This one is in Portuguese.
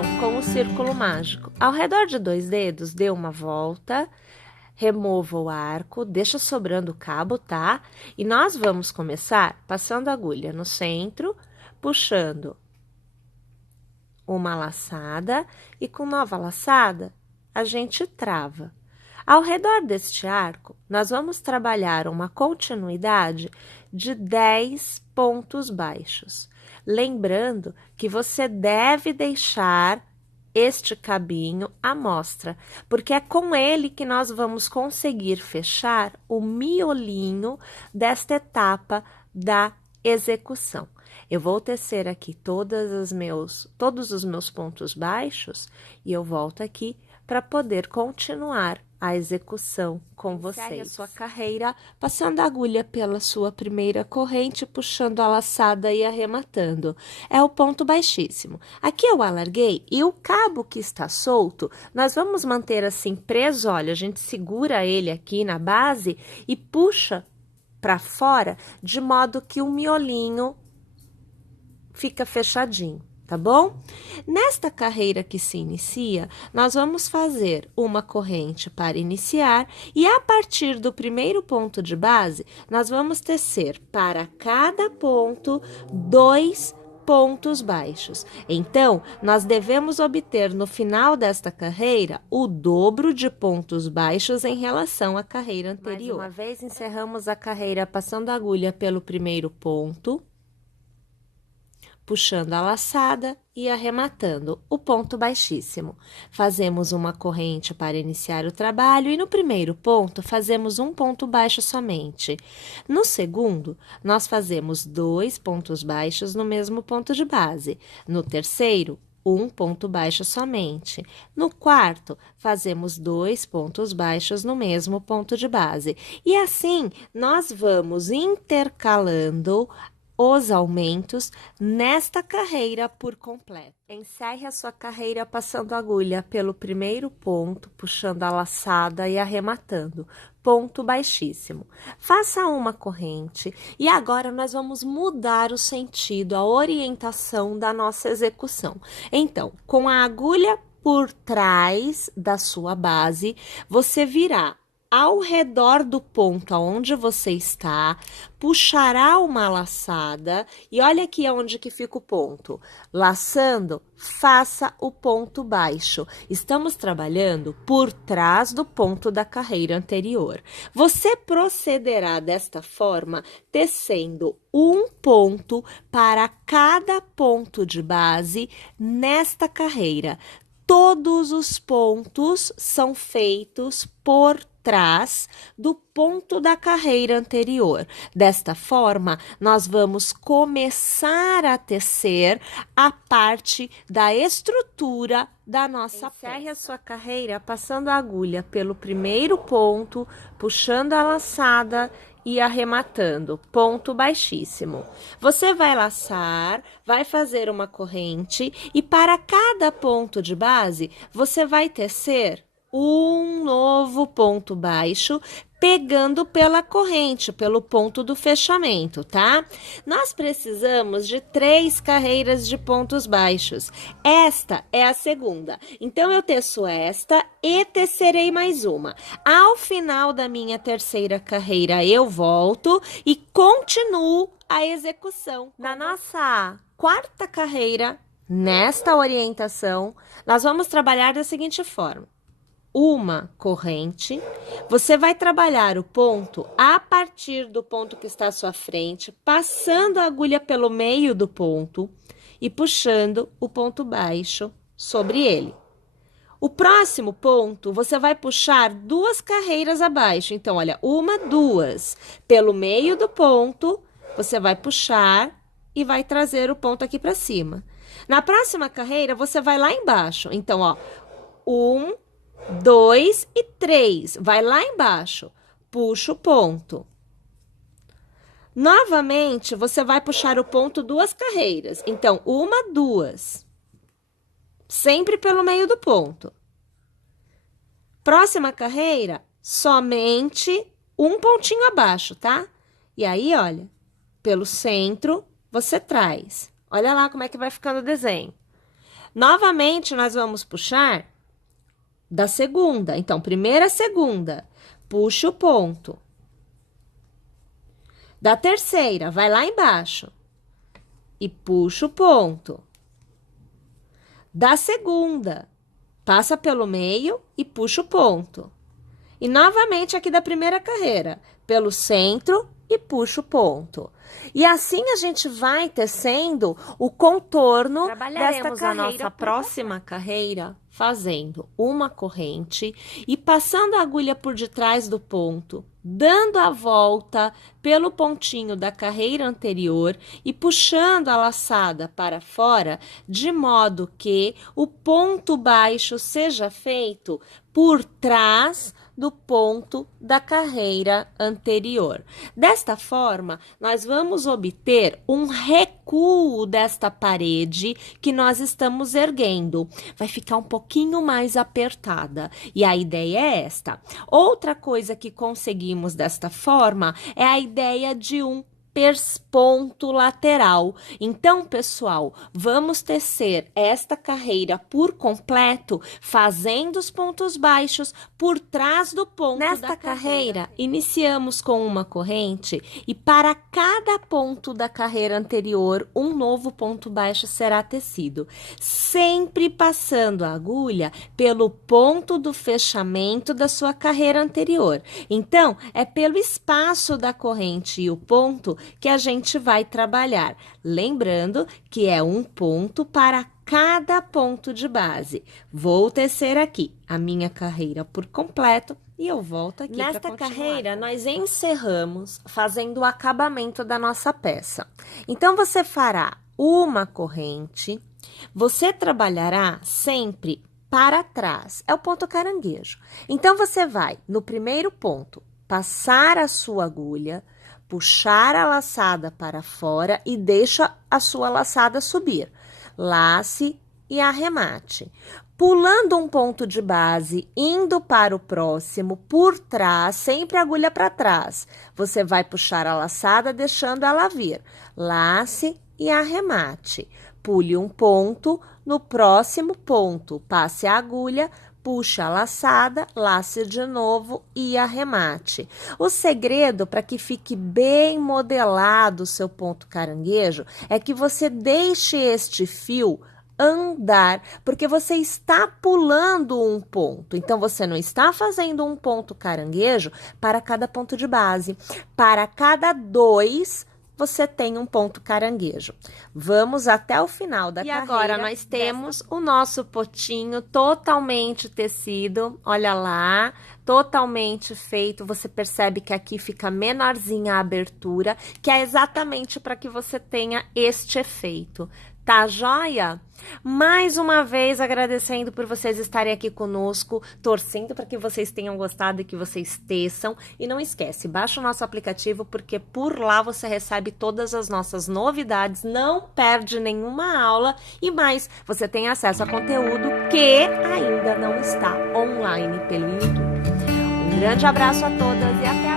execução com o círculo mágico. Ao redor de 2 dedos, dê uma volta, remova o arco, deixa sobrando o cabo, tá? E nós vamos começar passando a agulha no centro, puxando uma laçada e com nova laçada a gente trava. Ao redor deste arco, nós vamos trabalhar uma continuidade de 10 pontos baixos. Lembrando que você deve deixar este cabinho à mostra, porque é com ele que nós vamos conseguir fechar o miolinho desta etapa da execução. Eu vou tecer aqui todos os meus pontos baixos e eu volto aqui para poder continuar a execução com vocês. Encerre a sua carreira, passando a agulha pela sua primeira corrente, puxando a laçada e arrematando. É o ponto baixíssimo. Aqui eu alarguei e o cabo que está solto, nós vamos manter assim preso, olha, a gente segura ele aqui na base e puxa para fora, de modo que o miolinho fica fechadinho. Tá bom? Nesta carreira que se inicia, nós vamos fazer uma corrente para iniciar e a partir do primeiro ponto de base, nós vamos tecer para cada ponto 2 pontos baixos. Então, nós devemos obter no final desta carreira o dobro de pontos baixos em relação à carreira anterior. Mais uma vez, encerramos a carreira passando a agulha pelo primeiro ponto, puxando a laçada e arrematando o ponto baixíssimo. Fazemos uma corrente para iniciar o trabalho e no primeiro ponto fazemos um ponto baixo somente. No segundo, nós fazemos 2 pontos baixos no mesmo ponto de base. No terceiro, um ponto baixo somente. No quarto, fazemos 2 pontos baixos no mesmo ponto de base. E assim, nós vamos intercalando os aumentos nesta carreira por completo. Encerre a sua carreira passando a agulha pelo primeiro ponto, puxando a laçada e arrematando. Ponto baixíssimo. Faça uma corrente e agora nós vamos mudar o sentido, a orientação da nossa execução. Então, com a agulha por trás da sua base, você virá ao redor do ponto aonde você está, puxará uma laçada e olha aqui aonde que fica o ponto. Laçando, faça o ponto baixo. Estamos trabalhando por trás do ponto da carreira anterior. Você procederá desta forma, tecendo um ponto para cada ponto de base nesta carreira. Todos os pontos são feitos por trás do ponto da carreira anterior. Desta forma, nós vamos começar a tecer a parte da estrutura da nossa peça. Encerre a sua carreira passando a agulha pelo primeiro ponto, puxando a laçada e arrematando, ponto baixíssimo. Você vai laçar, vai fazer uma corrente e para cada ponto de base, você vai tecer um novo ponto baixo, pegando pela corrente, pelo ponto do fechamento, tá? Nós precisamos de 3 carreiras de pontos baixos. Esta é a segunda. Então, eu teço esta e tecerei mais uma. Ao final da minha terceira carreira, eu volto e continuo a execução. Na nossa quarta carreira, nesta orientação, nós vamos trabalhar da seguinte forma. Uma corrente, você vai trabalhar o ponto a partir do ponto que está à sua frente, passando a agulha pelo meio do ponto e puxando o ponto baixo sobre ele. O próximo ponto, você vai puxar 2 carreiras abaixo. Então, olha, 1, 2. Pelo meio do ponto, você vai puxar e vai trazer o ponto aqui para cima. Na próxima carreira, você vai lá embaixo. Então, ó, 1, 2 e 3. Vai lá embaixo, puxa o ponto. Novamente, você vai puxar o ponto 2 carreiras. Então, 1, 2. Sempre pelo meio do ponto. Próxima carreira, somente um pontinho abaixo, tá? E aí, olha, pelo centro, você traz. Olha lá como é que vai ficando o desenho. Novamente, nós vamos puxar da segunda. Então, primeira, segunda, puxa o ponto. Da terceira, vai lá embaixo e puxa o ponto. Da segunda, passa pelo meio e puxa o ponto. E novamente aqui da primeira carreira, pelo centro e puxa o ponto. E assim a gente vai tecendo o contorno desta carreira. A nossa próxima carreira fazendo uma corrente e passando a agulha por detrás do ponto, dando a volta pelo pontinho da carreira anterior e puxando a laçada para fora, de modo que o ponto baixo seja feito por trás do ponto da carreira anterior. Desta forma, nós vamos obter um recuo desta parede que nós estamos erguendo. Vai ficar um pouquinho mais apertada e a ideia é esta. Outra coisa que conseguimos desta forma é a ideia de um persponto lateral. Então, pessoal, vamos tecer esta carreira por completo, fazendo os pontos baixos por trás do ponto da carreira. Iniciamos com uma corrente e para cada ponto da carreira anterior, um novo ponto baixo será tecido, sempre passando a agulha pelo ponto do fechamento da sua carreira anterior. Então, é pelo espaço da corrente e o ponto que a gente vai trabalhar. Lembrando que é um ponto para cada ponto de base. Vou tecer aqui a minha carreira por completo e eu volto aqui. Nesta carreira, nós encerramos fazendo o acabamento da nossa peça. Então, você fará uma corrente, você trabalhará sempre para trás. É o ponto caranguejo. Então, você vai no primeiro ponto, passar a sua agulha, puxar a laçada para fora e deixa a sua laçada subir. Lace e arremate. Pulando um ponto de base, indo para o próximo, por trás, sempre agulha para trás. Você vai puxar a laçada, deixando ela vir. Lace e arremate. Pule um ponto, no próximo ponto, passe a agulha, puxa a laçada, lace de novo e arremate. O segredo para que fique bem modelado o seu ponto caranguejo é que você deixe este fio andar, porque você está pulando um ponto. Então, você não está fazendo um ponto caranguejo para cada ponto de base. Para cada dois, você tem um ponto caranguejo. Vamos até o final da carreira. E agora nós temos o nosso potinho totalmente tecido, olha lá, totalmente feito. Você percebe que aqui fica menorzinha a abertura, que é exatamente para que você tenha este efeito. Tá joia? Mais uma vez agradecendo por vocês estarem aqui conosco, torcendo para que vocês tenham gostado e que vocês teçam. E não esquece, baixa o nosso aplicativo porque por lá você recebe todas as nossas novidades, não perde nenhuma aula e mais, você tem acesso a conteúdo que ainda não está online pelo YouTube. Um grande abraço a todas e até